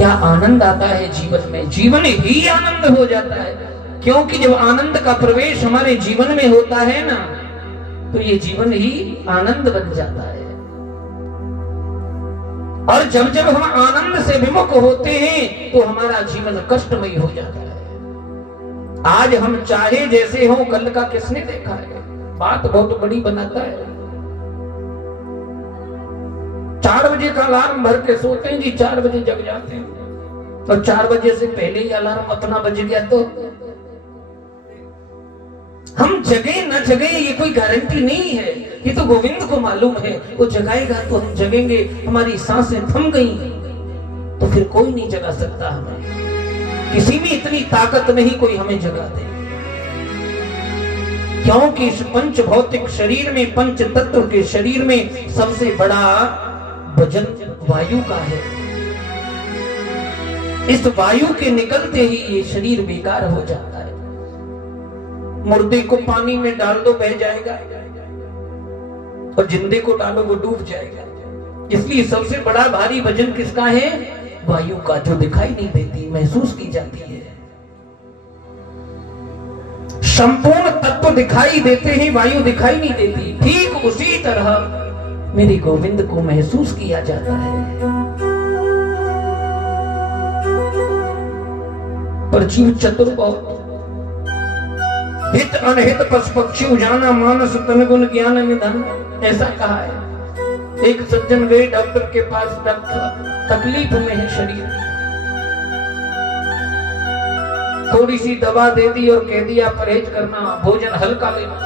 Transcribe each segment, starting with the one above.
क्या आनंद आता है जीवन में, जीवन ही आनंद हो जाता है। क्योंकि जब आनंद का प्रवेश हमारे जीवन में होता है ना, तो ये जीवन ही आनंद बन जाता है। और जब जब हम आनंद से विमुख होते हैं तो हमारा जीवन कष्टमय हो जाता है। आज हम चाहे जैसे हो, कल का किसने देखा है। बात बहुत बड़ी बनाता है। 4 बजे का अलार्म भर के सोते हैं जी, 4 बजे जग जाते हैं। और 4 बजे से पहले ही अलार्म अपना बज गया तो हम जगे न जगे ये कोई गारंटी नहीं है। ये तो गोविंद को मालूम है, वो जगाएगा तो हम जगेंगे। हमारी सांसें थम गई तो फिर कोई नहीं जगा सकता हमें। किसी में इतनी ताकत नहीं कोई हमें जगा दे। क्योंकि इस पंच भौतिक शरीर में, पंच तत्व के शरीर में सबसे बड़ा वजन वायु का है। इस वायु के निकलते ही ये शरीर बेकार हो जाता है। मुर्दे को पानी में डाल दो बह जाएगा, और जिंदे को डालो वो डूब जाएगा। इसलिए सबसे बड़ा भारी वजन किसका है? वायु का, जो दिखाई नहीं देती, महसूस की जाती है। संपूर्ण तत्व दिखाई देते हैं, वायु दिखाई नहीं देती। ठीक उसी तरह मेरे गोविंद को महसूस किया जाता है। पर जीव चतुर बहुत। हित अनहित पशु पक्षी उजाना मानस तन गुण ज्ञान निधान, ऐसा कहा है। एक सज्जन गए डॉक्टर के पास, डॉक्टर तकलीफ में है शरीर, थोड़ी सी दवा दे दी और कह दिया परहेज करना, भोजन हल्का लेना,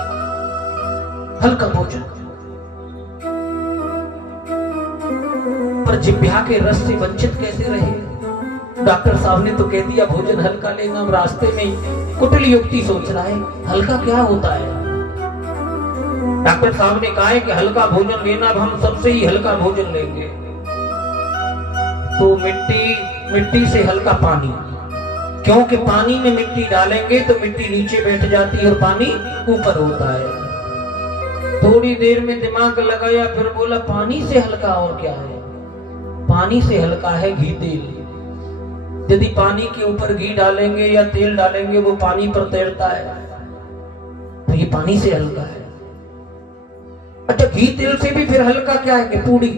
हल्का भोजन। पर जिह्वा के रस से वंचित कैसे रहे? डॉक्टर साहब ने तो कह दिया भोजन हल्का लेना। हम रास्ते में कुटिल युक्ति सोच रहा है हल्का क्या होता है। डॉक्टर साहब ने कहा है कि हल्का भोजन लेना, अब हम सबसे ही हल्का भोजन लेंगे। तो मिट्टी से हल्का पानी, क्योंकि पानी में मिट्टी डालेंगे तो मिट्टी नीचे बैठ जाती है और पानी ऊपर होता है। थोड़ी देर में दिमाग लगाया, फिर बोला पानी से हल्का और क्या है? पानी से हल्का है घी तेल। यदि पानी के ऊपर घी डालेंगे या तेल डालेंगे वो पानी पर तैरता है, तो ये पानी से हल्का है। अच्छा, घी तेल से भी फिर हल्का क्या है कि पूड़ी,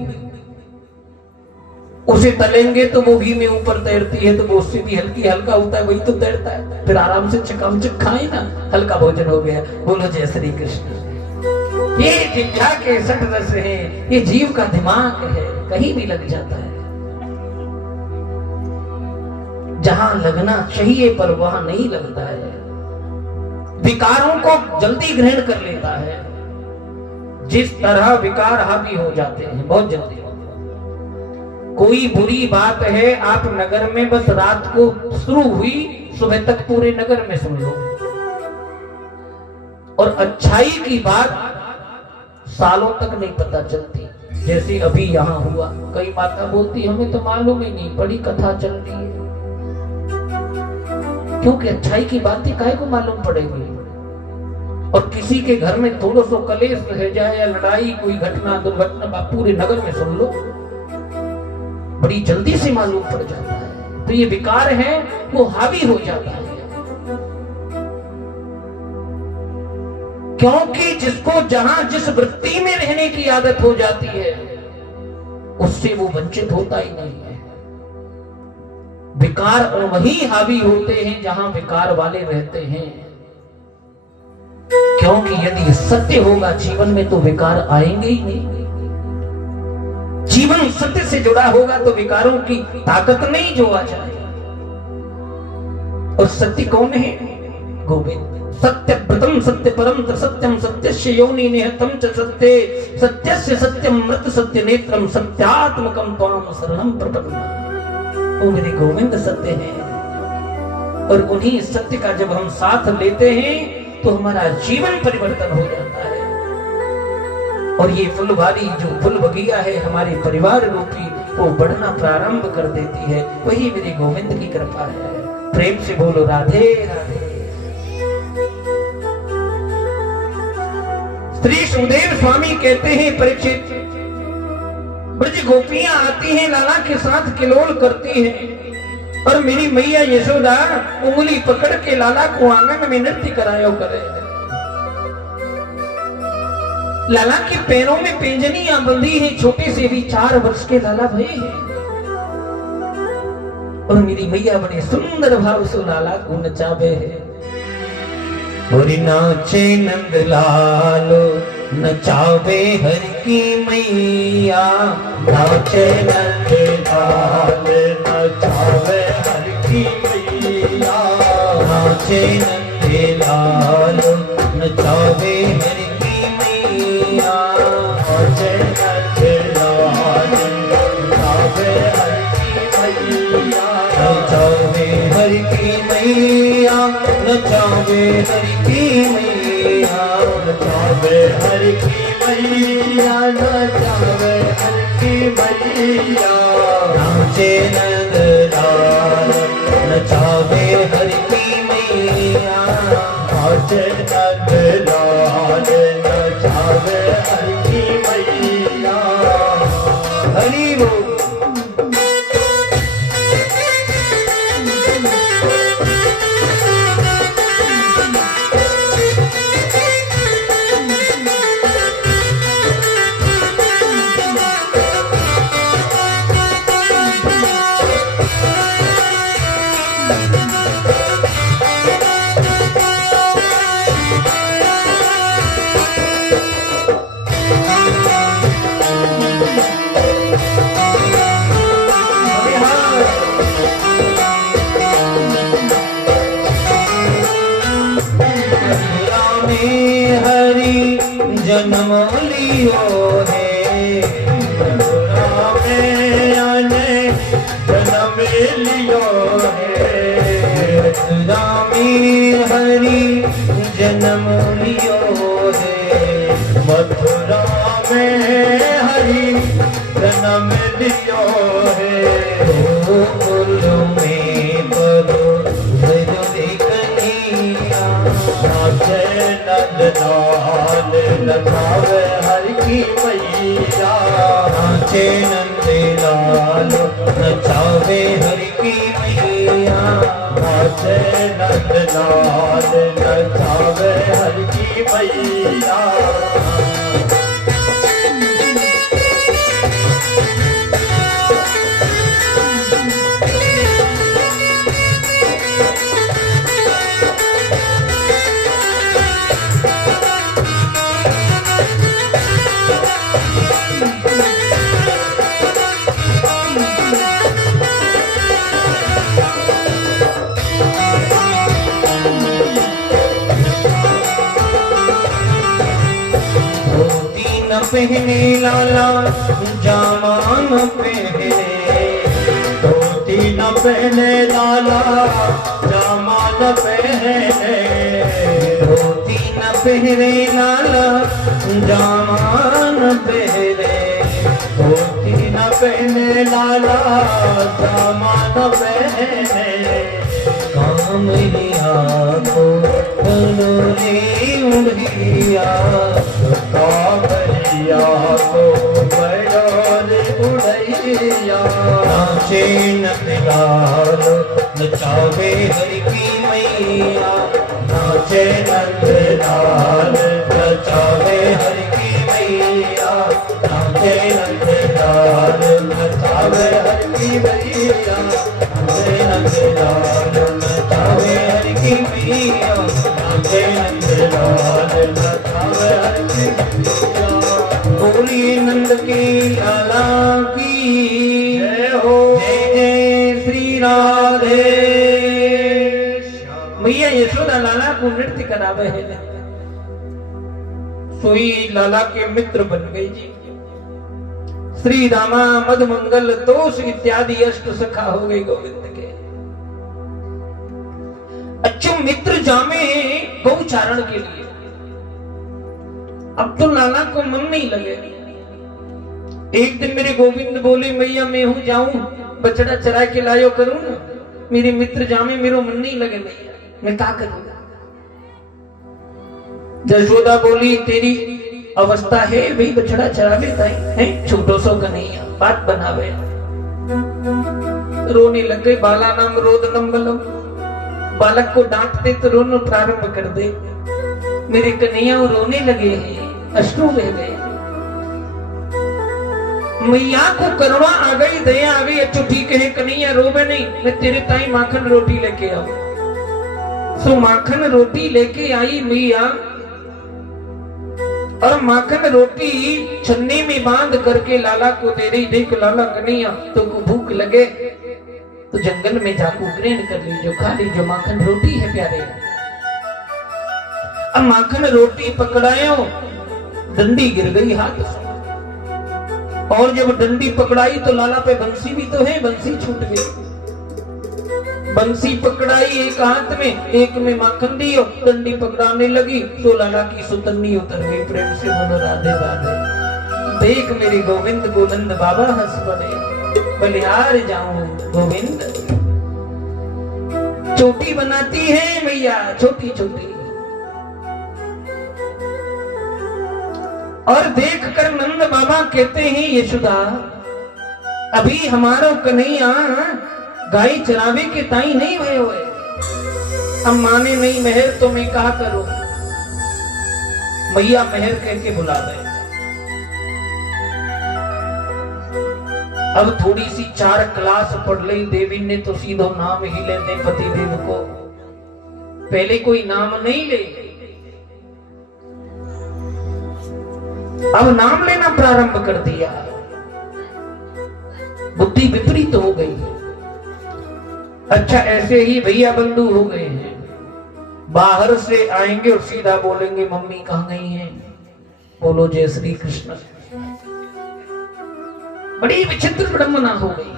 उसे तलेंगे तो वो घी में ऊपर तैरती है, तो वो उससे भी हल्की हल्का होता है, वही तो तैरता है। फिर आराम से चकामचक खाए ना, हल्का भोजन हो गया। बोलो जय श्री कृष्ण। ये जिह्वा के 60 रस है, ये जीव का दिमाग है, कहीं भी लग जाता है। जहां लगना चाहिए पर वहां नहीं लगता है। विकारों को जल्दी ग्रहण कर लेता है। जिस तरह विकार हावी हो जाते हैं बहुत जल्दी। कोई बुरी बात है, आप नगर में बस रात को शुरू हुई, सुबह तक पूरे नगर में सुन लो। और अच्छाई की बात सालों तक नहीं पता चलती, जैसे अभी यहाँ हुआ। कई माता बोलती हमें तो मालूम ही नहीं, बड़ी कथा चल रही है। क्योंकि अच्छाई की बातें काहे को मालूम पड़ेगी। और किसी के घर में थोड़ा सा कलेश रह जाए या लड़ाई, कोई घटना दुर्घटना, पूरे नगर में सुन लो, बड़ी जल्दी से मालूम पड़ जाता है। तो ये विकार है, वो हावी हो जाता है। क्योंकि जिसको जहां जिस वृत्ति में रहने की आदत हो जाती है, उससे वो वंचित होता ही नहीं है। विकार और वही हावी होते हैं जहां विकार वाले रहते हैं। क्योंकि यदि सत्य होगा जीवन में तो विकार आएंगे ही नहीं। जीवन सत्य से जुड़ा होगा तो विकारों की ताकत नहीं जो आ जाए। और सत्य कौन है? गोविंद। सत्य प्रथम सत्य परम सत्यम सत्यस्य योनि निहतम च सत्ये सत्यस्य सत्यम मृत सत्य नेत्रम सत्यात्मकम त्वाम शरणम प्रपन्ना। वो मेरे गोविंद सत्य है। और उन्हीं सत्य का जब हम साथ लेते हैं तो हमारा जीवन परिवर्तन हो जाता है। और ये फुलवारी जो फूल बगिया है हमारे परिवार रूपी, वो बढ़ना प्रारंभ कर देती है। वही मेरे गोविंद की कृपा है। प्रेम से बोलो राधे राधे। श्री सुखदेव स्वामी कहते हैं परीक्षित, ब्रज गोपियां आती हैं, लाला के साथ किलोल करती हैं, और मेरी मैया यशोदा उंगली पकड़ के लाला को आंगन में नृत्य करायो करे। लाला के पैरों में पेंजनियां बंधी हैं, छोटे से भी 4 वर्ष के लाला भाई हैं, और मेरी मैया बड़े सुंदर भाव से लाला को नचावे है। और नाचे नंदलाल नचावे हर की मैया, नाचे नंदलाल नचावे हर की मैया, नाचे नंदलाल नचावे हर की मैया, नाचे नंदलाल नचावे हर की मैया, नचावे हर की मैया, नचावे हर की मैया, नचावे हर की मैया, नचावे हर की मैया, नाचे नंदलाल नचावे हर की मैया, नाचे नंदलाल नचावे हर की मैया। हरि बोल। जन्म लियो है, मथुरा में आने जन्म लियो है, मथुरा में हरि जन्म लियो है, मथुरा में हरि जन्म लियो है, गोकुल में बड़ो कन्हैया, नाचे नंदलाल नचावे हर की मैया, नाचे नंदलाल नचावे हर की मैया, नाचे नंदलाल नचावे हर की मैया। पहने लाला जामान पहने, धोती न पहने लाला जामान पहने, धोती न पहने लाला जामान पहने, धोती न पहने लाला जामान पहने, काम लिया को रे उड़िया, काम लिया को बड़ोर उड़ैया, नाचे नंदलाल नचावे हर की मैया, नाचे नंदलाल नचावे हर की मैया, नाचे नंदलाल नचावे हर की मैया, नाचे नंदलाल नचावे हर की मैया, नाचे नंदलाल नचावे हर की मैया। बोलिए नंद के लाला की जय हो, जय जय श्री राधे। मैया यशोदा लाला को नृत्य करावे है, सोई लाला के मित्र बन गई जी। श्री रामा मद मंगल तोष इत्यादि अष्ट सखा हो गए गोविंद के। अच्छो मित्र जामे गौचारण के लिए। अब तो लाला को मन नहीं लगे। एक दिन मेरे गोविंद बोले मैया मैं हूं जाऊं बछड़ा चरा के लायो करूं ना, मेरे मित्र जामे मेरो मन नहीं लगे मैया, मैं क्या करूंगा। जशोदा बोली तेरी अवस्था है भाई बछड़ा चरावे है छोटो सो कन्हैया, बात बनावे। रोने लग गए। बाला नाम रोदनम बलम, बालक को डांटते तो रोना प्रारंभ कर दे। मेरे कन्हैया रोने लगे हैं, अश्रु बह गए। मैया को करुणा आ गई, दया आ गई। अच्छा ठीक है कन्हैया रोवे नहीं, मैं तेरे ताई माखन रोटी लेके आऊं। सो माखन रोटी लेके आई मैया, और माखन रोटी छन्नी में बांध करके लाला को दे रही। देख लाला कन्हैया तुमको भूख लगे तो जंगल में जाकर ग्रहण कर लीजिए, खा लीजिए, माखन रोटी है प्यारे। अब माखन रोटी पकड़ायो, डंडी गिर गई हाथ से, और जब डंडी पकड़ाई तो लाला पे बंसी भी तो है, बंसी छूट गई। बंसी पकड़ाई एक हाथ में, एक में माखन दी, और डंडी पकड़ाने लगी तो लाला की सुतन्नी उतर गई। प्रेम से बोलो राधे राधे। देख मेरे गोविंद गोविंद बाबा हंस पड़े, बलिहार जाऊं गोविंद। चोटी बनाती है मैया, छोटी छोटी, और देख कर नंद बाबा कहते हैं यशोदा अभी हमारो कन्हैया गाय चरावे के ताई नहीं भय हुए, अब माने नहीं मेहर तो मैं कहा करूं। मैया मेहर कह के बुला गए। अब थोड़ी सी 4 क्लास पढ़ ली देवी ने तो सीधो नाम ही लेते पति देव को, पहले कोई नाम नहीं ले, अब नाम लेना प्रारंभ कर दिया। बुद्धि विपरीत हो गई। अच्छा ऐसे ही भैया बंधु हो गए हैं, बाहर से आएंगे और सीधा बोलेंगे मम्मी कहां गई हैं, बोलो जय श्री कृष्ण। बड़ी विचित्र विडंबना हो गई।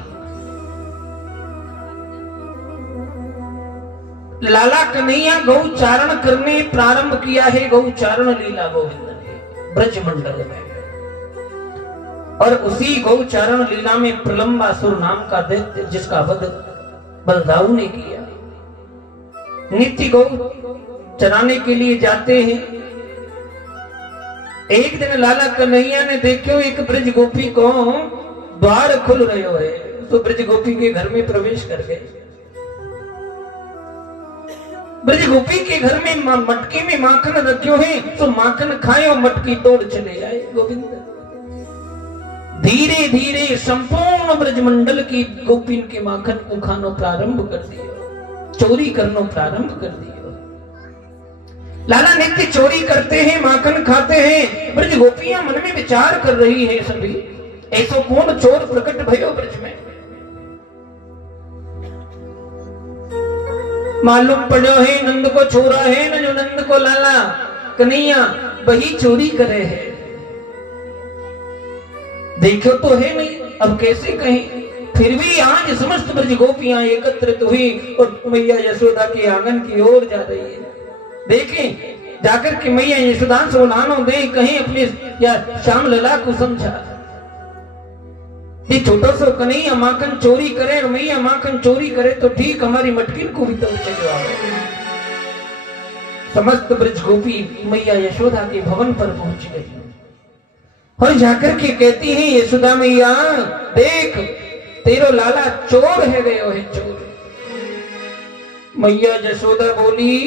लाला कन्हैया गौचारण करने प्रारंभ किया है, गौचारण लीला गोविंद ने ब्रज मंडल में, और उसी गौचारण लीला में प्रलंबासुर नाम का दैत्य जिसका वध बलदाऊ ने किया। नित्य गौ चराने के लिए जाते हैं। एक दिन लाला कन्हैया ने देखो एक ब्रज गोपी को द्वार खुल रहे है, तो ब्रज गोपी के घर में प्रवेश कर गए। ब्रज गोपी के घर में मटकी में माखन रखियो है, तो माखन खाए और मटकी तोड़ चले आए गोविंद। धीरे धीरे संपूर्ण ब्रजमंडल की गोपिन के माखन को खानो प्रारंभ कर दिया, चोरी करनो प्रारंभ कर दिया। लाला नित्य चोरी करते हैं, माखन खाते हैं। ब्रज गोपियां मन में विचार कर रही है सभी, ऐसो कौन चोर प्रकट भयो ब्रज में। मालूम पड़ो है नंद को छोरा है न, जो नंद को लाला कन्हैया वही चोरी करे है। देखो तो है नहीं, अब कैसे कहें। फिर भी आज समस्त ब्रज गोपियां एकत्रित हुई और मैया यशोदा के आंगन की ओर जा रही है। देखें जाकर के मैया यशोदा से उलानो दे, कहीं अपने या श्याम लला को समझा। ये छोटा सा कन्हैया माखन चोरी करे और मैया माखन चोरी करे तो ठीक, हमारी मटकिन को भी तो चले आवे। समस्त ब्रज गोपी मैया यशोदा के भवन पर पहुंच गई और जाकर के कहती है यशोदा मैया देख तेरो लाला चोर है गयो है, चोर। मैया यशोदा बोली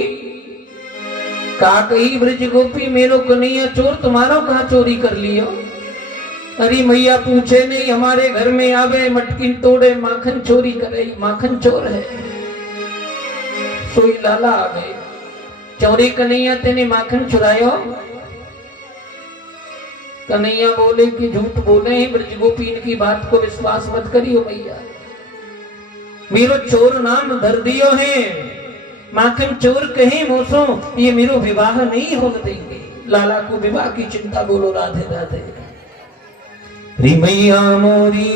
का कही ब्रज गोपी मेरो कन्हैया चोर, तुम्हारा कहां चोरी कर लियो। अरे मैया पूछे नहीं, हमारे घर में आवे मटकी तोड़े माखन चोरी करे, माखन चोर है। सोई लाला आ गए। चोरी कन्हैया तेने माखन चुरायो। कन्हैया बोले कि झूठ बोले हैं ब्रज गोपी, इनकी बात को विश्वास मत करियो मैया, मेरो चोर नाम धर दियो है, माखन चोर कहे मोसो, ये मेरो विवाह नहीं हो देंगे। लाला को विवाह की चिंता, बोलो राधे राधे। री मैया मोरी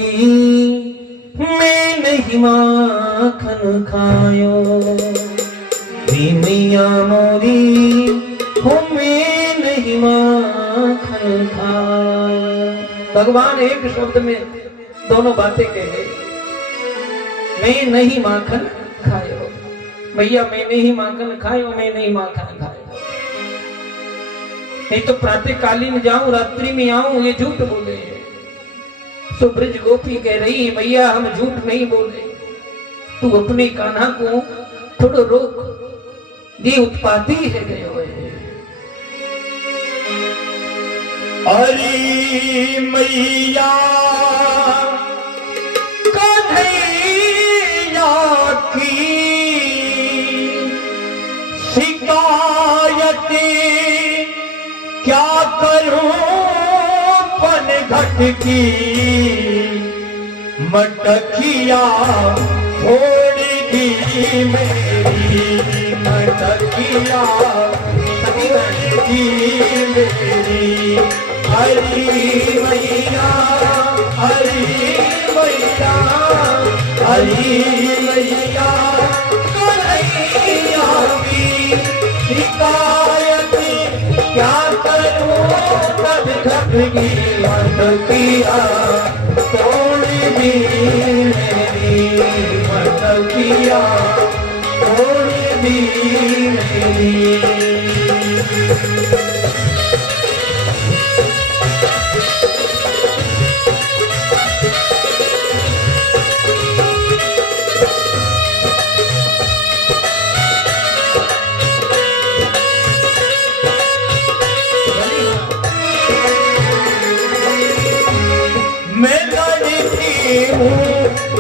मैं नहीं माखन खायो, री मैया मोरी हो मैं नहीं माखन खायो। भगवान एक शब्द में दोनों बातें कह गए, मैं नहीं माखन खायो। भैया मैं नहीं माखन खायो, मैं नहीं माखन खायो। नहीं तो प्रातः कालीन जाऊं रात्रि में आऊं, ये झूठ बोले। सो ब्रज गोपी कह रही भैया हम झूठ नहीं बोले, तू अपने कान्हा को थोड़ो रोक, दे उत्पाती है गए हुए। अरे मैया कन्हैया की शिकायत क्या करूं पन घट की, मटकिया छोड़ दी मेरी, मटकिया छोड़ दी मेरी। हरी मैया हरी मैया हरी मैया कन्हैया की शिकायत क्या करूं तब घट की, मटकिया तोड़ दी मेरी, मटकिया तोड़ दी मेरी।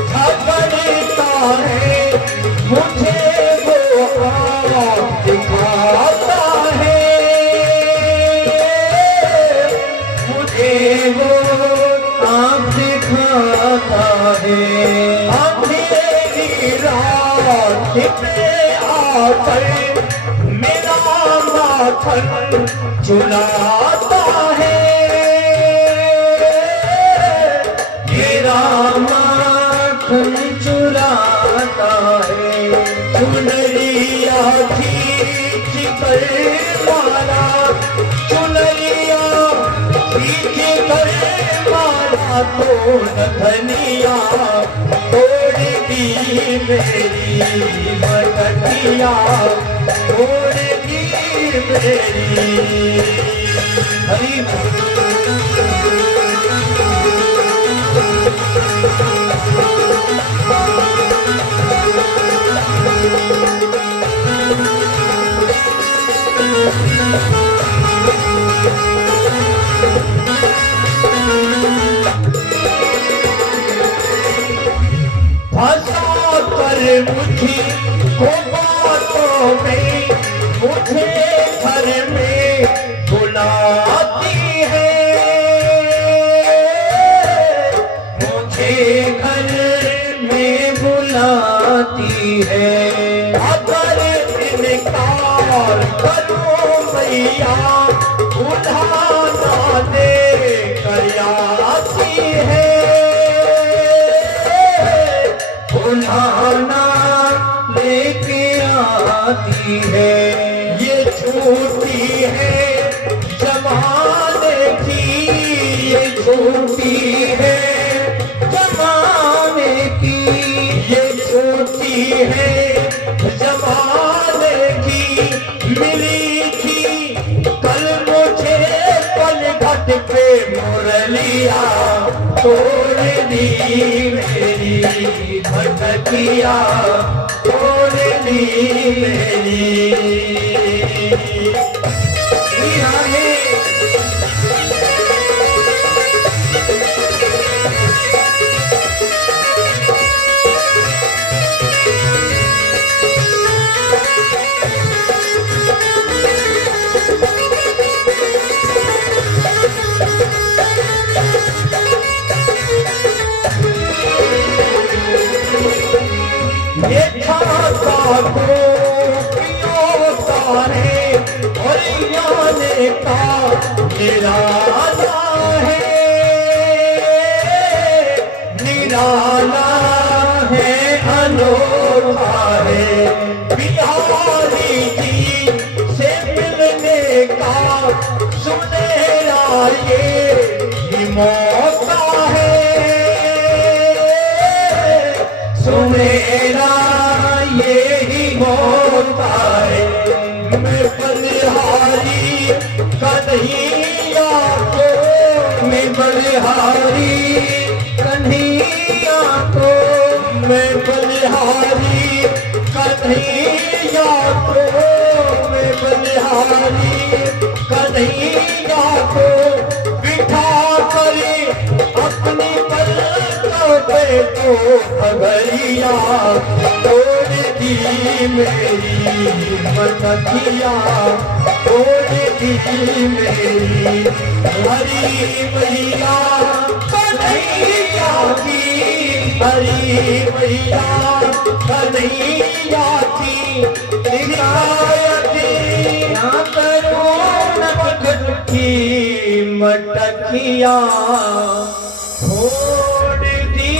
झगड़ता है मुझे वो आप दिखाता है, मुझे वो आप दिखाता है। अंधेरी रात में आकर मेरा माखन चुराता है, चुराता है। चुनरिया खींच कर मारा, चुनरिया खींच कर मारा तो धनिया तोड़ दी मेरी, मटकिया तोड़ दी मेरी। हरी फंसा कर मुझे को बातों में, मुझे घर में बुलाती है, मुझे घर में बुलाती है। अगर इनकार करूं मैया उठाना दे कर आती है, उठाना लेके आती है। ये झूठी है जमाने की, ये झूठी है जमाने की, ये झूठी है जमाने की। मिली थी कल मुझे पलघट पे मुरलिया तोड़ दी मेरी, मटकिया तोड़ दी मेरी। निराला है अनोखा है, बिहारी जी से मिलने का सुनहरा ये मौका है, सुनहरा ये ही मौका है। मैं बलिहारी कन्हैया को, मैं बलिहारी कन्हैया को, मैं बलिहारी कन्हैया को, मैं बलिहारी कन्हैया को बिठा करे अपनी पलकों पे तो खबरिया तोड़ दी मेरी मटकिया, तोड़ दी मेरी हरी मैया कन्हैया की, हरी मैया कन्हैया की हिदायती क्या करूं नटखट की मटकिया छोड़ दी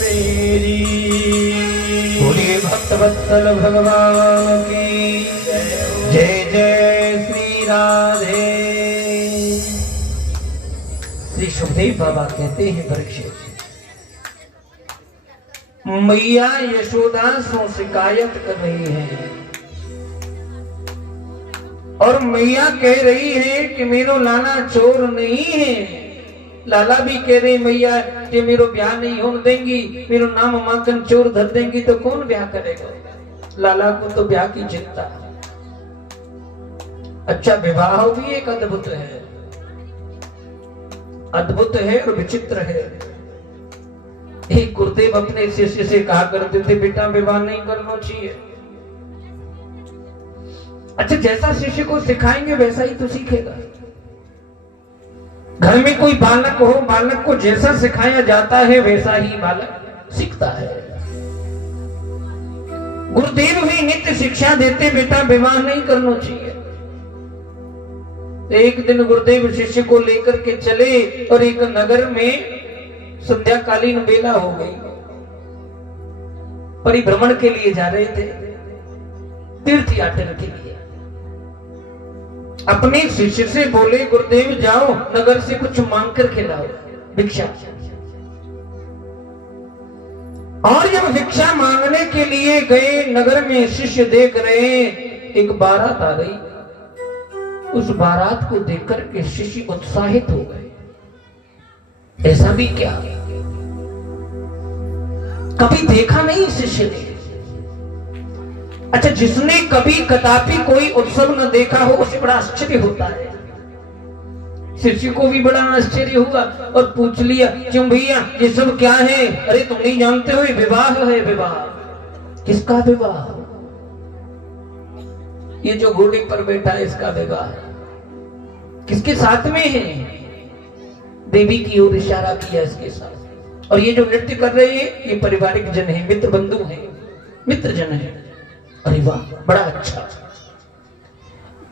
मेरी। बोलिए भक्त वत्सल भगवान की जय जय श्री राधे। श्री सुखदेव बाबा कहते हैं परीक्षित, मैया यशोदा सो शिकायत कर रही है और मैया कह रही है कि मेरो लाला चोर नहीं है। लाला भी कह रही मैया कि मेरो ब्याह नहीं होने देंगी, मेरो नाम माखन चोर धर देंगी तो कौन ब्याह करेगा। लाला को तो ब्याह की चिंता। अच्छा, विवाह भी एक अद्भुत है, अद्भुत है और विचित्र है। एक गुरुदेव अपने शिष्य से कहा करते थे, बेटा विवाह नहीं करना चाहिए। अच्छा, जैसा शिष्य को सिखाएंगे वैसा ही तो सीखेगा। घर में कोई बालक हो, बालक को जैसा सिखाया जाता है वैसा ही बालक सीखता है। गुरुदेव भी नित्य शिक्षा देते, बेटा विवाह नहीं करना चाहिए। एक दिन गुरुदेव शिष्य को लेकर के चले और एक नगर में संध्याकालीन बेला हो गई, परिभ्रमण के लिए जा रहे थे, तीर्थ यात्रा के लिए। अपने शिष्य से बोले, गुरुदेव जाओ नगर से कुछ मांग कर खिलाओ, भिक्षा। और जब भिक्षा मांगने के लिए गए, नगर में शिष्य देख रहे एक बारात आ गई। उस बारात को देखकर के शिष्य उत्साहित हो गए। ऐसा भी क्या, कभी देखा नहीं शिष्य ने। अच्छा, जिसने कभी कदापि कोई उत्सव न देखा हो उसे बड़ा आश्चर्य होता है। शिष्य को भी बड़ा आश्चर्य हुआ और पूछ लिया, क्यों भैया ये सब क्या है? अरे तुम नहीं जानते हो, विवाह है। विवाह किसका विवाह? ये जो घोड़े पर बैठा है इसका विवाह। किसके साथ में है? देवी की ओर इशारा किया इसके साथ। और ये जो नृत्य कर रहे हैं ये पारिवारिक जन है, मित्र बंधु है, मित्र जन है। अरे वाह, बड़ा अच्छा।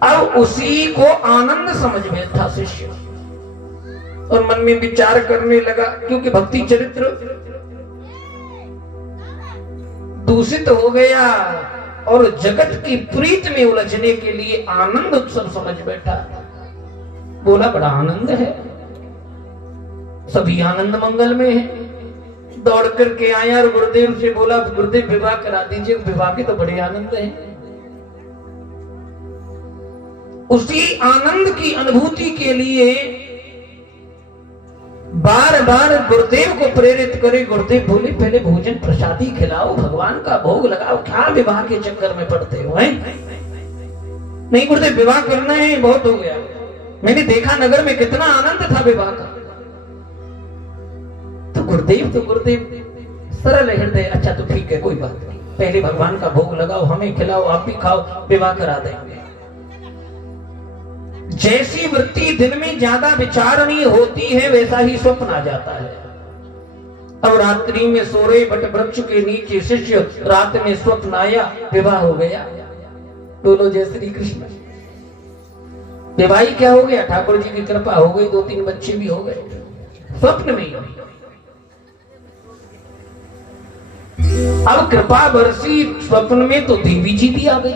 अब उसी को आनंद समझ में था शिष्य और मन में विचार करने लगा, क्योंकि भक्ति चरित्र दूषित हो गया और जगत की प्रीत में उलझने के लिए आनंद उत्सव समझ बैठा। बोला, बड़ा आनंद है, सभी आनंद मंगल में है। दौड़ करके आया और गुरुदेव से बोला, गुरुदेव विवाह करा दीजिए। विवाह के तो बड़े आनंद है। उसी आनंद की अनुभूति के लिए बार बार गुरुदेव को प्रेरित करे। गुरुदेव बोले, पहले भोजन प्रसादी खिलाओ, भगवान का भोग लगाओ, क्या विवाह के चक्कर में पड़ते हो? नहीं गुरुदेव, विवाह करना है, बहुत हो गया। मैंने देखा नगर में कितना आनंद था विवाह का। तो गुरुदेव सरल हृदय, अच्छा तो ठीक है, कोई बात नहीं, पहले भगवान का भोग लगाओ, हमें खिलाओ, आप भी खाओ, विवाह करा देंगे। जैसी वृत्ति दिन में ज्यादा विचारणीय होती है वैसा ही स्वप्न आ जाता है। अब रात्रि में सो रहे बट वृक्ष के नीचे शिष्य, रात में स्वप्न आया, विवाह हो गया। बोलो जय श्री कृष्ण। विवाह क्या हो गया? ठाकुर जी की कृपा हो गई, 2-3 बच्चे भी हो गए स्वप्न में। अब कृपा बरसी स्वप्न में तो देवी जी भी आ गई।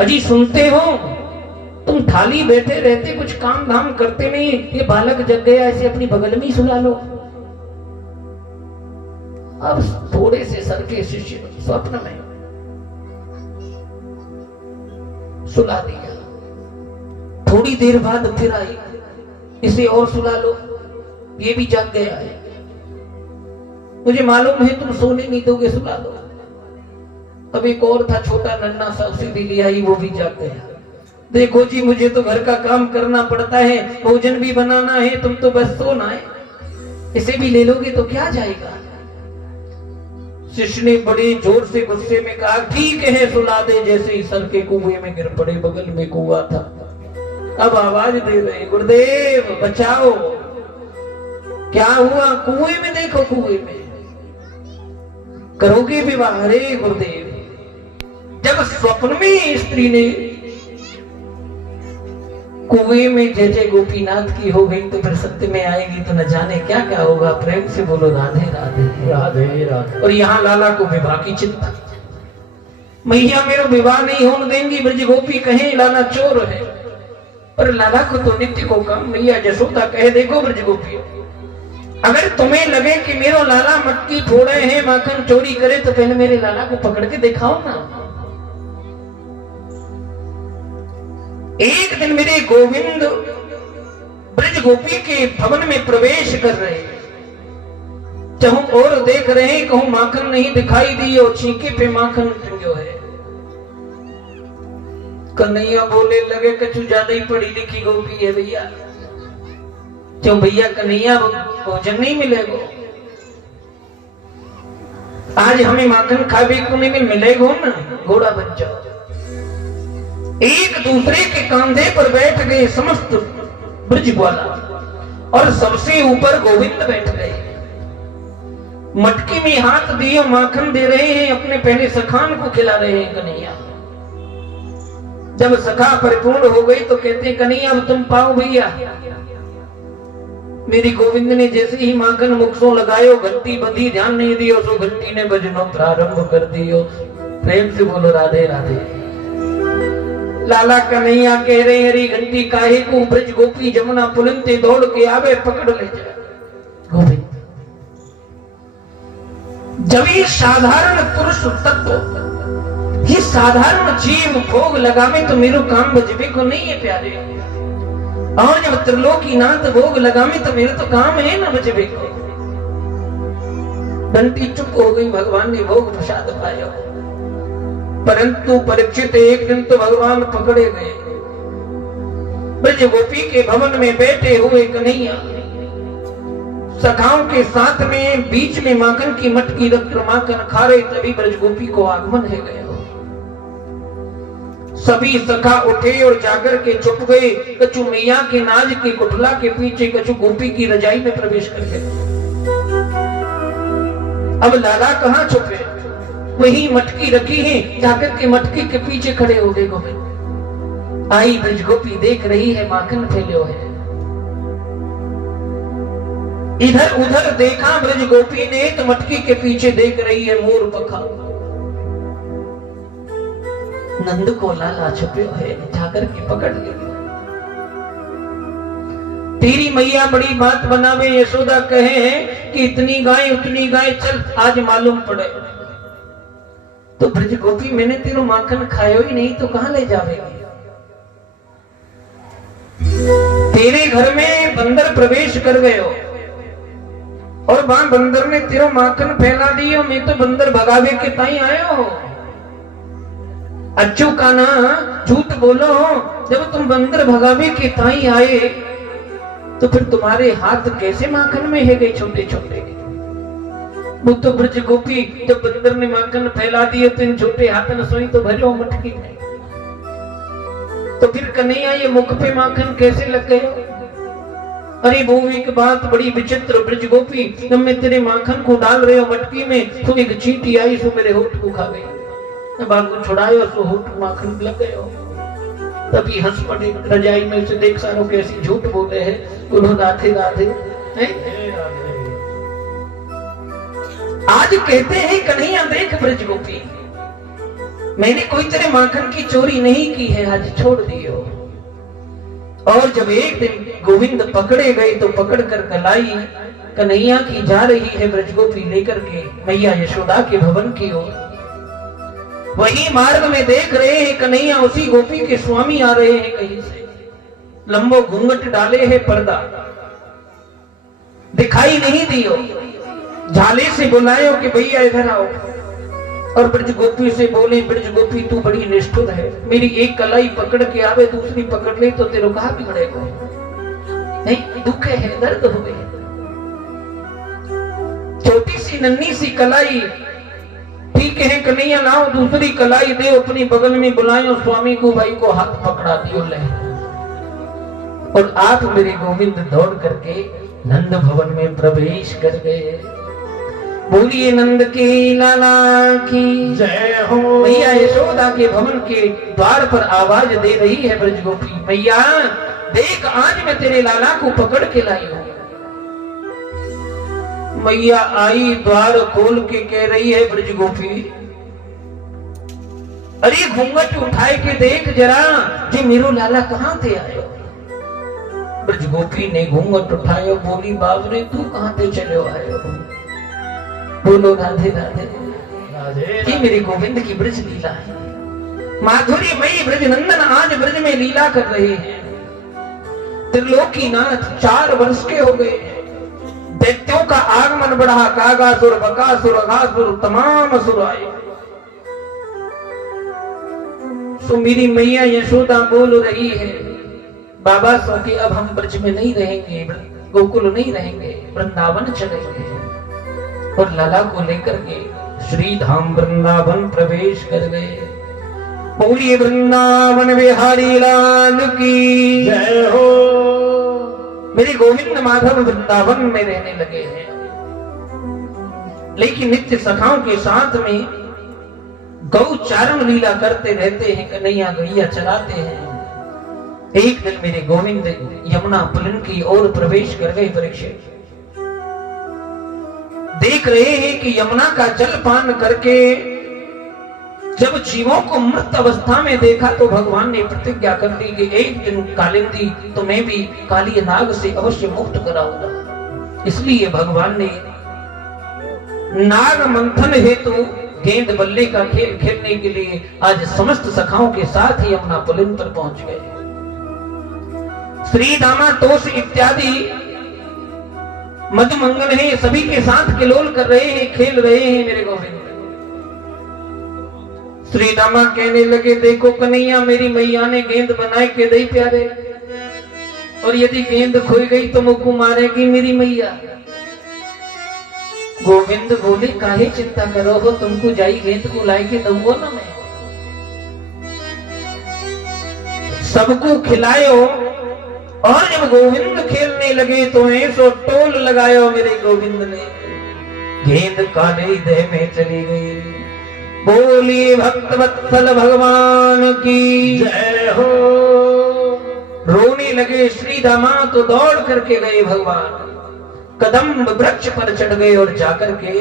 अजी सुनते हो, तुम थाली बैठे रहते, कुछ काम धाम करते नहीं, ये बालक जग गया, इसे अपनी बगल में ही सुला लो। अब थोड़े से सर के शिष्य स्वप्न में सुला दिया। थोड़ी देर बाद फिर आई, इसे और सुला लो। ये भी जाग गया है। मुझे मालूम है तुम सोने नहीं दोगे, सुला दो। अब एक और था छोटा नन्ना सा, उसे भी लिया ही, वो भी जाग गया। देखो जी मुझे तो घर का काम करना पड़ता है, भोजन भी बनाना है, तुम तो बस सोना है, इसे भी ले लोगे तो क्या जाएगा। शिष्य ने बड़े जोर से गुस्से में कहा, ठीक है सुला दे। जैसे ही सर के कुएं में गिर पड़े, बगल में कुआं था। अब आवाज दे रहे, गुरुदेव बचाओ। क्या हुआ? कुएं में देखो, कुएं में करोगे विवाह? अरे गुरुदेव, जब स्वप्न में स्त्री ने कुएं में जय जय गोपीनाथ की हो गई, तो फिर सत्य में आएगी तो न जाने क्या क्या होगा। प्रेम से बोलो राधे राधे राधे राधे। और यहाँ लाला को विवाह की चिंता, मैया मेरा विवाह नहीं होने देंगी। ब्रज गोपी कहे लाला चोर है, पर लाला को तो नित्य को कम। मैया जसोदा कहे, देखो ब्रज गोपी, अगर तुम्हें लगे कि मेरा लाला मटकी फोड़े हैं, माखन चोरी करे, तो पहले मेरे लाला को पकड़ के दिखाओ ना। एक दिन मेरे गोविंद ब्रज गोपी के भवन में प्रवेश कर रहे, चाहूं और देख रहे हैं, कहूं माखन नहीं दिखाई दी और छींके पे माखन टंगो है। कन्हैया बोले लगे, कछु ज्यादा ही पढ़ी लिखी गोपी है भैया। क्यों भैया? कन्हैया भोजन नहीं मिलेगा आज, हमें माखन खावे को नहीं मिलेगा ना, घोड़ा बन जाओ। एक दूसरे के कंधे पर बैठ गए समस्त ब्रजवाला, और सबसे ऊपर गोविंद बैठ गए। मटकी में हाथ दिए माखन दे रहे हैं, अपने पहले सखान को खिला रहे हैं कन्हैया। जब सखा परिपूर्ण हो गई तो कहते हैं, कन्हैया अब तुम पाओ भैया। मेरी गोविंद ने जैसे ही माखन मुखसों लगायो, घंटी बंधी, ध्यान नहीं दियो, सो घंटी ने बजनो प्रारंभ कर दियो। प्रेम से बोलो राधे राधे। लाला कन्हैया कह रहे, हरी घंटी काहे को? ब्रज गोपी जमुना पुलंते दौड़ के आवे, पकड़ ले जाए गोविंद। जब ये साधारण पुरुष तत्व, ये साधारण जीव भोग लगावे तो मेरो काम बजबे को नहीं है प्यारे। और जब त्रिलोकीनाथ भोग लगावे तो मेरे तो काम है ना बजबे को। घंटी चुप हो गई, भगवान ने भोग प्रसाद पाया। परंतु परीक्षित एक दिन तो भगवान पकड़े गए। ब्रज गोपी के भवन में बैठे हुए कन्हैया सखाओं के साथ में बीच में माखन की मटकी रख माखन खा रहे, तभी ब्रज गोपी को आगमन है गया। सभी सखा उठे और जाकर के छुप गए। कछु मैया के नाज के कुठला के पीछे, कछु गोपी की रजाई में प्रवेश कर गए। अब लाला कहाँ छुपे? वही मटकी रखी है, जाकर के मटकी के पीछे खड़े हो गए गोविंद। आई ब्रज गोपी देख रही है, माखन फैलो है। इधर उधर देखा ब्रज गोपी ने तो मटकी के पीछे देख रही है मोर पखा। नंद को लाला छुपे है, जाकर के पकड़ लिया। तेरी मैया बड़ी बात बनावे। यशोदा कहे कि इतनी गाय उतनी गाय, चल आज मालूम पड़े। तो ब्रज गोपी, मैंने तेरो माखन खायो ही नहीं तो कहां ले जावेगी? तेरे घर में बंदर प्रवेश कर गयो और वहां बंदर ने तेरो माखन फैला दियो। मैं तो बंदर भगावे के ताई आयो। अच्छू काना झूठ बोलो, जब तुम बंदर भगावे के ताई आए तो फिर तुम्हारे हाथ कैसे माखन में है गए छोटे छोटे? वो तो ब्रज गोपी, जब बंदर ने माखन फैला दिए तो इन छोटे हाथन सोई तो भरो मटकी में। तो फिर कन्हैया ये मुख पे माखन कैसे लग गए? अरे वो एक बात बड़ी विचित्र ब्रज गोपी, जब मैं तेरे माखन को डाल रहे हो मटकी में तो एक चींटी आई, सो मेरे होठ को खा गई। जब आपको छुड़ायो तो होठ माखन लग गए। तभी हंस पड़े रजाई में से, देख सारो कैसी झूठ बोले हैं। बोलो राधे राधे। आज कहते हैं कन्हैया देख ब्रज गोपी, मैंने कोई तेरे माखन की चोरी नहीं की है, आज छोड़ दियो। और जब एक दिन गोविंद पकड़े गए तो पकड़ कर कलाई कन्हैया की जा रही है ब्रज गोपी लेकर के मैया यशोदा के भवन की ओर। वही मार्ग में देख रहे हैं कन्हैया उसी गोपी के स्वामी आ रहे हैं कहीं से, लंबो घूंघट डाले है पर्दा, दिखाई नहीं दियो, झाले से बुलायो कि भैया इधर आओ, और ब्रज गोपी से बोले ब्रज गोपी तू बड़ी निष्ठुर है, मेरी एक कलाई पकड़ के आवे दूसरी पकड़ ले तो तेरे कहा बिगड़ेगा, नहीं दुख है दर्द हुए, छोटी सी नन्ही सी कलाई, ठीक है कन्हैया लाओ दूसरी कलाई दे, अपनी बगल में बुलायो स्वामी को, भाई को हाथ पकड़ा दियो ले, और आप मेरे गोविंद दौड़ करके नंद भवन में प्रवेश कर गए। बोलिए नंद की लाला की जय हो। मैया यशोदा के भवन के द्वार पर आवाज दे रही है ब्रज गोपी, मैया देख आज मैं तेरे लाला को पकड़ के लाई हूं। मैया आई द्वार खोल के कह रही है ब्रज गोपी, अरे घूंघट उठाए के देख जरा जी मेरो लाला कहां थे आयो। ब्रज गोपी ने घूंघट उठायो, बोली बाबरे तू कहां थे चलो आयो। बोलो राधे राधे। ये मेरे गोविंद की ब्रज लीला है, माधुरी मई ब्रज नंदन आज ब्रज में लीला कर रहे हैं। त्रिलोकीनाथ 4 वर्ष के हो गए, दैत्यों का आगमन बढ़ा, कागासुर बकासुर अघासुर तमाम असुर आए। तो मेरी मैया यशोदा बोल रही है, बाबा सो के अब हम ब्रज में नहीं रहेंगे, गोकुल नहीं रहेंगे, वृंदावन चलेंगे। और लाला को लेकर के श्री धाम वृंदावन प्रवेश कर गए। पूरी वृंदावन बिहारी लाल की जय हो। मेरे गोविंद माधव वृंदावन में रहने लगे हैं, लेकिन नित्य सखाओं के साथ में गौचारण लीला करते रहते हैं, कन्हैया गैया चलाते हैं। एक दिन मेरे गोविंद यमुना पुलिन की ओर प्रवेश कर गए। परीक्षित देख रहे हैं कि यमुना का जल पान करके जब जीवों को मृत अवस्था में देखा तो भगवान ने प्रतिज्ञा कर दी कि एक दिन कालिंदी तुम्हें भी काली नाग से अवश्य मुक्त कराऊंगा। इसलिए भगवान ने नाग मंथन हेतु गेंद बल्ले का खेल खेलने के लिए आज समस्त सखाओं के साथ ही यमुना पुलिन पर पहुंच गए। श्री दामा तोष इत्यादि मधुमंगल है, सभी के साथ किलोल कर रहे हैं, खेल रहे हैं मेरे गोविंद। श्री दामा कहने लगे देखो कन्हैया मेरी मैया ने गेंद बनाए के दई प्यारे, और यदि गेंद खोई गई तो मुझको मारेगी मेरी मैया। गोविंद बोले काहे चिंता करो हो, तुमको जाई गेंद को लाई के दूंगा ना मैं। सबको खिलायो, और जब गोविंद खेलने लगे तो ऐसो टोल लगायो मेरे गोविंद ने, गेंद काले देह में चली गई। बोलिए भक्त वत्सल भगवान की जय हो। रोने लगे श्री दामा तो दौड़ करके गए भगवान, कदम वृक्ष पर चढ़ गए और जाकर के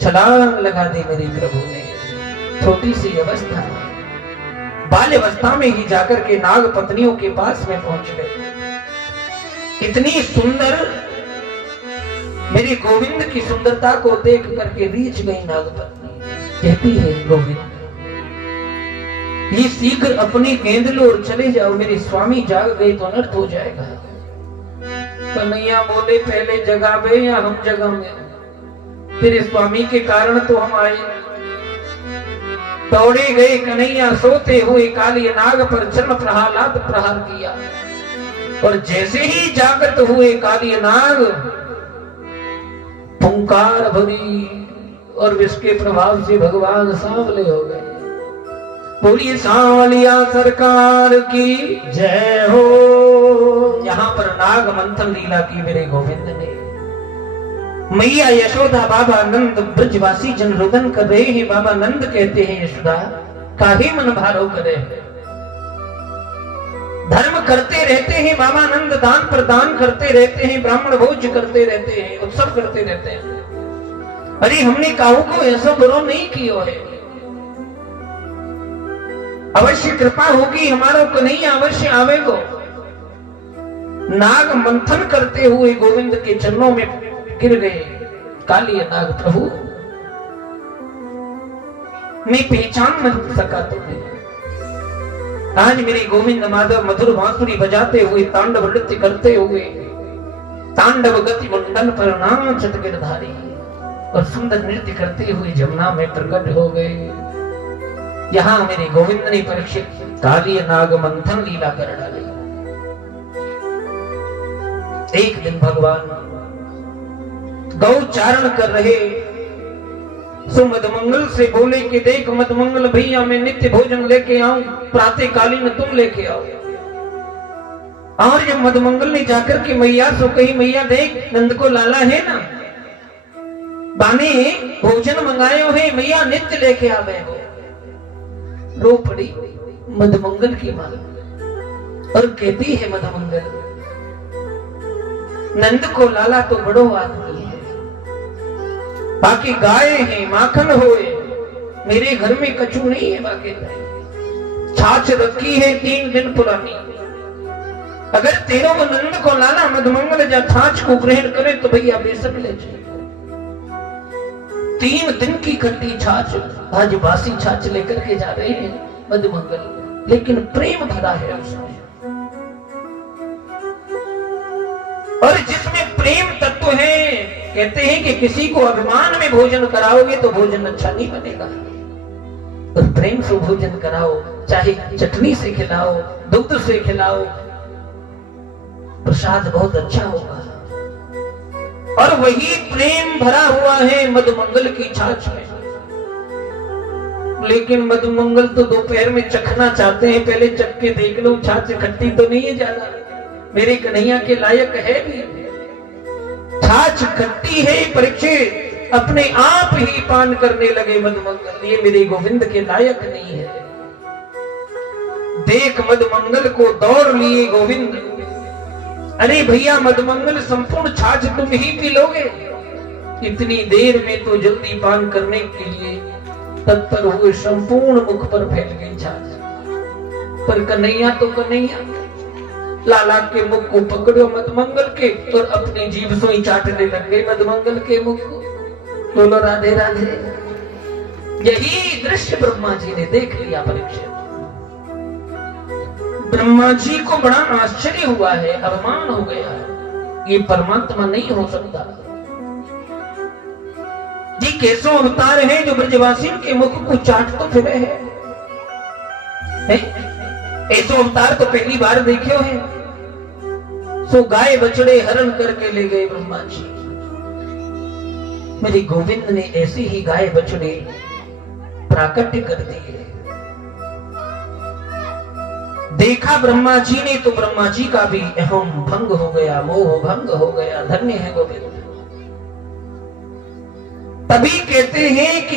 छलांग लगा दी मेरी प्रभु ने। छोटी सी अवस्था है, बाल्यावस्था में ही जाकर के नाग पत्नियों के पास में पहुंच गए। इतनी सुंदर मेरे गोविंद की सुंदरता को देख करके रीझ गई नाग पत्नी। कहती है गोविंद ये शीघ्र अपनी गेंद लो और चले जाओ, मेरे स्वामी जाग गए तो अनर्थ हो जाएगा। कन्हैया बोले पहले जगावे या हम जगावे, तेरे स्वामी के कारण तो हम आए। दौड़े गए कन्हैया, सोते हुए काली नाग पर चरण प्रहालाद प्रहार किया, और जैसे ही जागृत हुए काली नाग पुंकार भरी, और इसके प्रभाव से भगवान सांवले हो गए। बोलिए सांवलिया सरकार की जय हो। यहाँ पर नाग मंथन लीला की मेरे गोविंद ने। मैया यशोदा बाबा नंद ब्रजवासी जन रुदन कर रहे हैं। बाबा नंद कहते हैं यशोदा काहे मन भारो करे, धर्म करते रहते हैं बाबा नंद, दान प्रदान करते रहते हैं, ब्राह्मण भोज करते रहते हैं, उत्सव करते रहते हैं। अरे हमने काहू को ऐसा बुरा नहीं किया है, अवश्य कृपा होगी हमारा कन्हैया अवश्य आवेगो। नाग मंथन करते हुए गोविंद के चरणों में गिर गए। काली नाग प्रभु मैं पहचान नहीं सका तुम्हें। आज मेरे गोविंद माधव मधुर बांसुरी बजाते हुए, तांडव नृत्य करते हुए तांडव गति मंडल पर नाचत गिरधारी, और सुंदर नृत्य करते हुए जमुना में प्रकट हो गए। यहां मेरे गोविंद ने परीक्षित काली नाग मंथन लीला कर डाली। एक दिन भगवान गौचारण कर रहे, सो मधुमंगल से बोले कि देख मधुमंगल भैया, मैं नित्य भोजन लेके आऊं, प्रातः कालीन तुम लेके आओ। और जब मधुमंगल ने जाकर के मैया सो कही, मैया देख नंद को लाला है ना, बाने भोजन मंगायो है, मैया नित्य लेके आवे हो। रो पड़ी मधुमंगल की मां और कहती है, मधुमंगल नंद को लाला तो बड़ो आदमी है, बाकी गाय है, माखन होए, मेरे घर में कछु नहीं है। बाकी छाछ रखी है 3 दिन पुरानी, अगर तेरो नंद को लाला मधुमंगल जब छाछ को ग्रहण करे तो भैया बेशक ले जाए। 3 दिन की खट्टी छाछ, आज बासी छाछ लेकर के जा रहे हैं मधुमंगल, लेकिन प्रेम भरा है उसमें, और जिसमें प्रेम तत्व है। कहते हैं कि किसी को अभिमान में भोजन कराओगे तो भोजन अच्छा नहीं बनेगा, और प्रेम से भोजन कराओ, चाहे चटनी से खिलाओ, दुग्ध से खिलाओ, प्रसाद बहुत अच्छा होगा। और वही प्रेम भरा हुआ है मधुमंगल की छाछ में। लेकिन मधुमंगल तो दोपहर में चखना चाहते हैं, पहले चख के देख लो छाछ खट्टी तो नहीं है ज्यादा, मेरे कन्हैया के लायक है भी। छाछ खट्टी है, परीक्षित अपने आप ही पान करने लगे मधुमंगल, ये मेरे गोविंद के लायक नहीं है। देख मधुमंगल को दौड़ लिए गोविंद, अरे भैया मधुमंगल संपूर्ण छाछ तुम ही पी लोगे? इतनी देर में तो जल्दी पान करने के लिए तत्पर हुए, संपूर्ण मुख पर फैल गई छाछ। पर कन्हैया तो कन्हैया, लाला के मुख को पकड़ो मधुमंगल के, और अपनी जीभ से ही चाटने लग गए मधुमंगल के मुख को। बोलो राधे राधे। यही दृश्य ब्रह्मा जी ने देख लिया परीक्षित। ब्रह्मा जी को बड़ा आश्चर्य हुआ है, अभिमान हो गया है, ये परमात्मा नहीं हो सकता जी। कैसो अवतार है जो ब्रजवासियों के मुख को चाट तो फिरे है? ऐसो अवतार तो पहली बार देखे हैं। सो गाय बछड़े हरण करके ले गए ब्रह्मा जी। मेरे गोविंद ने ऐसे ही गाय बछड़े प्राकट्य कर दिए। देखा ब्रह्मा जी ने तो ब्रह्मा जी का भी अहम भंग हो गया, मोह भंग हो गया। धन्य है गोविंद। तभी कहते हैं कि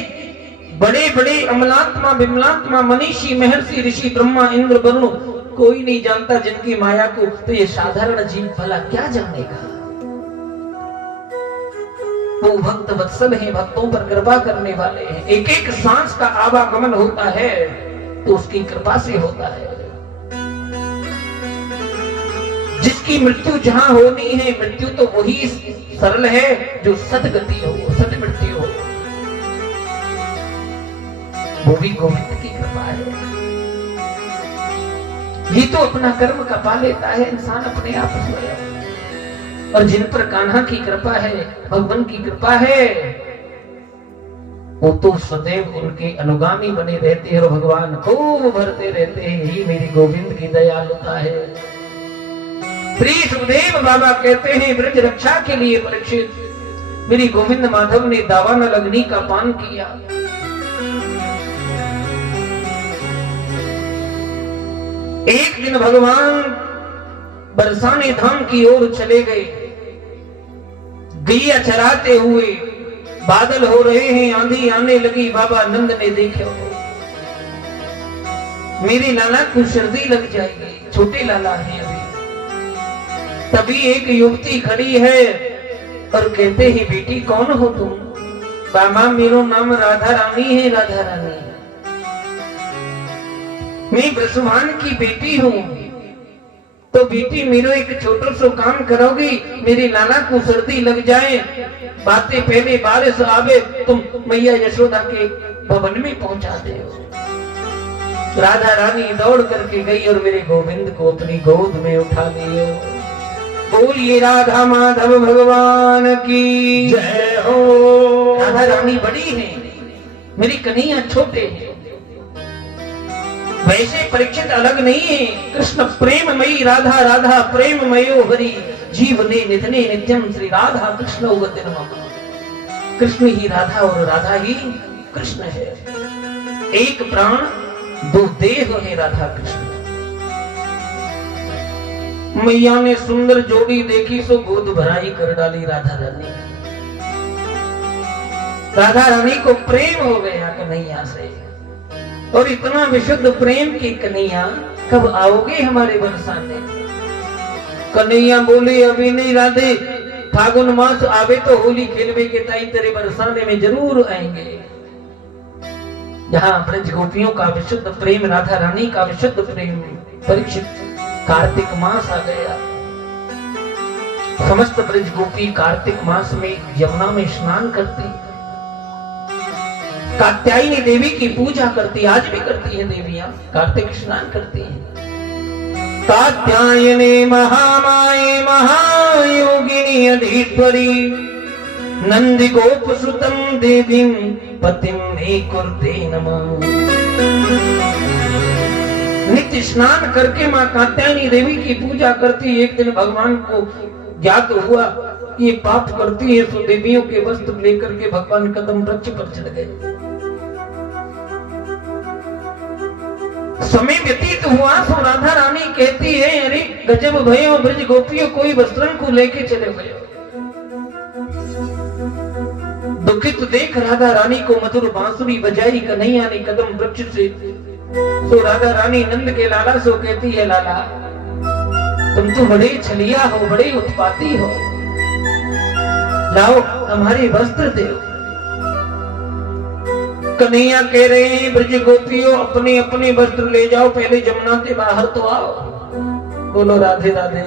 बड़े बड़े अमलात्मा विमलात्मा मनीषी महर्षि ऋषि ब्रह्मा इंद्र वरुण कोई नहीं जानता जिनकी माया को, तो ये साधारण जीव भला क्या जानेगा? वो भक्त वत्सल है, भक्तों पर कृपा करने वाले हैं। एक एक सांस का आवागमन होता है तो उसकी कृपा से होता है। जिसकी मृत्यु जहां होनी है, मृत्यु तो वही सरल है जो सदगति हो, सदमृत्यु हो। वो भी गोविंद की कृपा है। ये तो अपना कर्म का पा लेता है इंसान अपने आप स्वयं, और जिन पर कान्हा की कृपा है, भगवान की कृपा है, वो तो सदैव उनके अनुगामी बने रहते हैं और भगवान खूब भरते रहते हैं। ही मेरी गोविंद की दयालुता है। श्री सुखदेव बाबा कहते हैं ब्रज रक्षा के लिए परीक्षित मेरी गोविंद माधव ने दावानल अग्नि का पान किया। एक दिन भगवान बरसाने धाम की ओर चले गए। गैया चराते हुए बादल हो रहे हैं, आंधी आने लगी। बाबा नंद ने देखा मेरे लाला को सर्दी लग जाएगी, छोटे लाला है अभी। तभी एक युवती खड़ी है और कहते ही बेटी कौन हो तुम? बाबा मेरा नाम राधा रानी है, राधा रानी। मैं ब्रह्मान की बेटी हूँ। तो बेटी मेरे एक छोटा सा काम करोगी? मेरे लाला को सर्दी लग जाए, बातें पहले बारिश आवे, तुम मैया यशोदा के भवन में पहुंचा दे। राधा रानी दौड़ करके गई और मेरे गोविंद को अपनी गोद में उठा लियो। बोलिए राधा माधव भगवान की जय हो। राधा रानी बड़ी है, मेरी कन्हैया छोटे हैं। वैसे परीक्षित अलग नहीं है। कृष्ण प्रेममयी राधा, राधा प्रेममयो हरि, जीवने निधने नित्यम श्री राधा कृष्ण उगतिर मम। कृष्ण ही राधा और राधा ही कृष्ण है। एक प्राण दो देह है राधा कृष्ण। मैया ने सुंदर जोड़ी देखी सो गोद भराई कर डाली राधा रानी। राधा रानी को प्रेम हो गया कन्हैया से, और इतना विशुद्ध प्रेम की कन्हैया कब आओगे हमारे बरसाने। कन्हैया बोले अभी नहीं राधे, फागुन मास आवे तो होली खेलवे के ताई तेरे बरसाने में जरूर आएंगे। जहां ब्रज गोपियों का विशुद्ध प्रेम, राधा रानी का विशुद्ध प्रेम। परीक्षित कार्तिक मास आ गया। समस्त ब्रज गोपी कार्तिक मास में यमुना में स्नान करती, कात्यायनी देवी की पूजा करती, आज भी करती है देवियां, कार्तिक स्नान करती हैं। कात्यायने महामाये महायोगिनी अधीश्वरी, नंदी गोप सुतम देवीं पतिम मे कुरुते नमः। नित्य स्नान करके मां कात्यायनी देवी की पूजा करती। एक दिन भगवान को ज्ञात हुआ ये पाप करती है, तो देवियों के वस्त्र लेकर के भगवान कदम वृक्ष पर चढ़ गए। समय व्यतीत हुआ तो राधा रानी कहती है अरे गजब भयो ब्रज गोपियों, कोई वस्त्रन को लेके चले गए। दुखित देख राधा रानी को मधुर बांसुरी बजाई कन्हैया ने कदम वृक्ष से। तो राधा रानी नंद के लाला सो कहती है लाला तुम तो बड़े छलिया हो, बड़े उत्पाती हो, लाओ हमारे वस्त्र दो। कन्हैया कह रहे हैं ब्रज गोपियों अपने अपने वस्त्र ले जाओ, पहले जमुना से बाहर तो आओ। बोलो राधे राधे।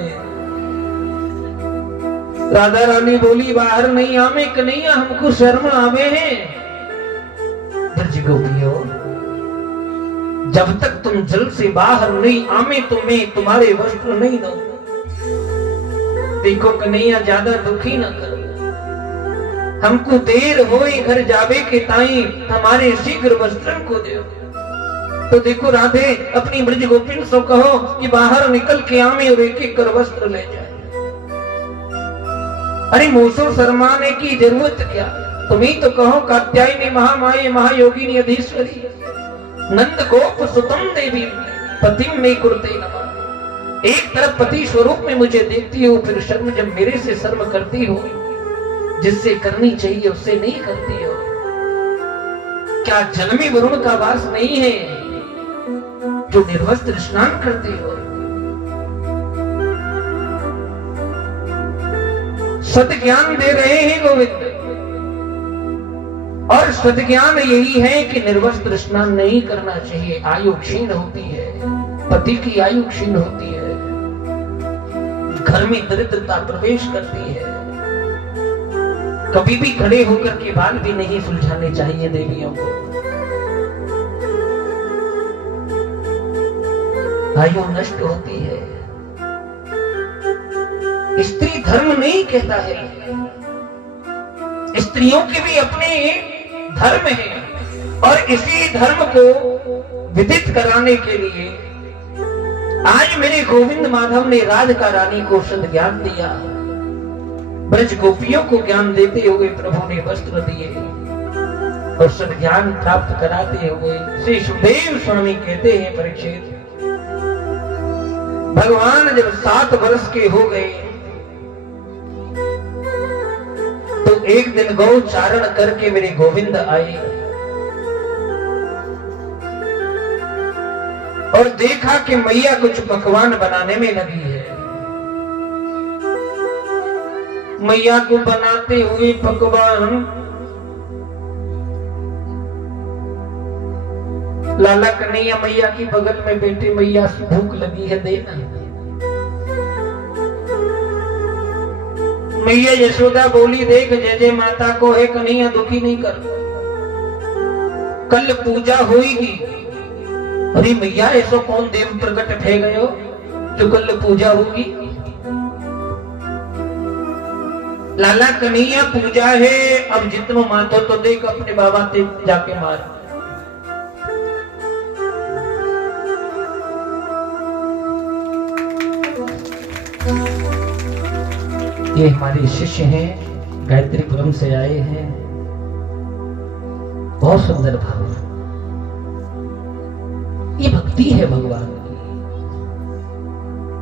राधा रानी बोली बाहर नहीं आवे कन्हैया, हमको शर्म आवे है। ब्रज गोपियों जब तक तुम जल से बाहर नहीं आवे तो मैं तुम्हारे वस्त्र नहीं दो। देखो कन्हैया ज्यादा दुखी न करो, हमको देर होई घर जावे के ताई, हमारे शीघ्र वस्त्र को दो। तो देखो राधे अपनी ब्रज गोपिन से कहो कि बाहर निकल के आवे और एक एक कर वस्त्र ले जाए। अरे मोसो शर्माने की जरूरत क्या, तुम्ही तो कहो कात्यायनी महामाये महायोगिनी अधीश्वरी, नंद गोप सुतम देवी पतिम में कुरुते नमः। एक तरफ पति स्वरूप में मुझे देखती हो, फिर शर्म जब मेरे से शर्म करती हो, जिससे करनी चाहिए उससे नहीं करती हो। क्या जल में वरुण का वास नहीं है जो निर्वस्त्र स्नान करती हो। सत ज्ञान दे रहे हैं गोविंद, और सत ज्ञान यही है कि निर्वस्त्र स्नान नहीं करना चाहिए। आयु क्षीण होती है, पति की आयु क्षीण होती है, घर में दरिद्रता प्रवेश करती है। कभी भी खड़े होकर के बाल भी नहीं सुलझाने चाहिए देवियों को। आयु नष्ट होती है। स्त्री धर्म नहीं कहता है, स्त्रियों के भी अपने धर्म है, और इसी धर्म को विदित कराने के लिए आज मेरे गोविंद माधव ने राधिका रानी को सद ज्ञान दिया। ब्रज गोपियों को ज्ञान देते हुए प्रभु ने वस्त्र दिए, और सद ज्ञान प्राप्त कराते हुए श्री सुखदेव स्वामी कहते हैं परीक्षित भगवान जब 7 वर्ष के हो गए तो एक दिन गौ चारण करके मेरे गोविंद आए और देखा कि मैया कुछ पकवान बनाने में लगी है। मैया को बनाते हुए पकवान लाला कन्हैया मैया की बगल में बैठे, मैया भूख लगी है देना। मैया यशोदा बोली देख जय जय माता को है, कन्हैया दुखी नहीं कर, कल पूजा होगी। अरे मैया ऐसा कौन देव प्रकट थे गयो जो कल पूजा होगी। लाला कन्हैया पूजा है, अब जितनो मातो तो देख अपने बाबा ते जाके मार। ये हमारे शिष्य हैं, गायत्रीपुरम से आए हैं। बहुत सुंदर भाव, ये भक्ति है भगवान की।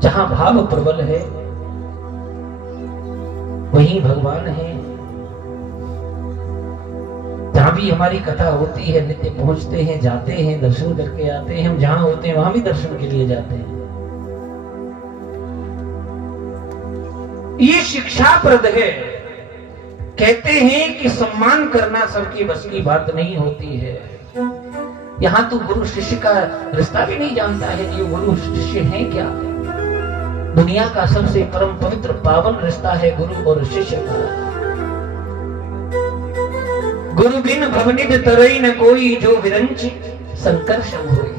जहां भाव प्रबल है वहीं भगवान है। जहां भी हमारी कथा होती है नित्य पहुंचते हैं, जाते हैं, दर्शन करके आते हैं। हम जहां होते हैं वहां भी दर्शन के लिए जाते हैं। ये शिक्षाप्रद है। कहते हैं कि सम्मान करना सबकी बस की बात नहीं होती है। यहां तो गुरु शिष्य का रिश्ता भी नहीं जानता है कि गुरु शिष्य है क्या। दुनिया का सबसे परम पवित्र पावन रिश्ता है गुरु और शिष्य का। गुरु बिन भवनिध तरई न कोई, जो विरंच संकर्ष होई।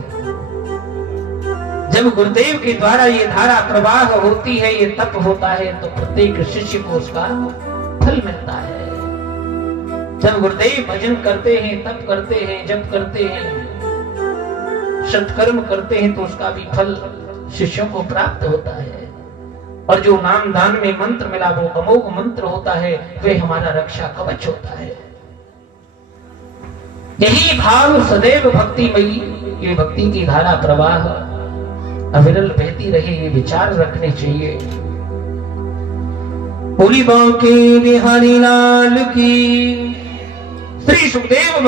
जब गुरुदेव के द्वारा ये धारा प्रवाह होती है, ये तप होता है, तो प्रत्येक शिष्य को उसका फल मिलता है। जब गुरुदेव भजन करते हैं, तप करते हैं, जप करते हैं, सत्कर्म करते हैं, तो उसका भी फल शिष्यों को प्राप्त होता है। और जो नाम दान में मंत्र मिला वो अमोघ मंत्र होता है, वे हमारा रक्षा कवच होता है। यही भाव सदैव भक्तिमयी, ये भक्ति की धारा प्रवाह अविरल बहती रहे, ये विचार रखने चाहिए। बोली बांके बिहारी लाल की। श्री सुखदेव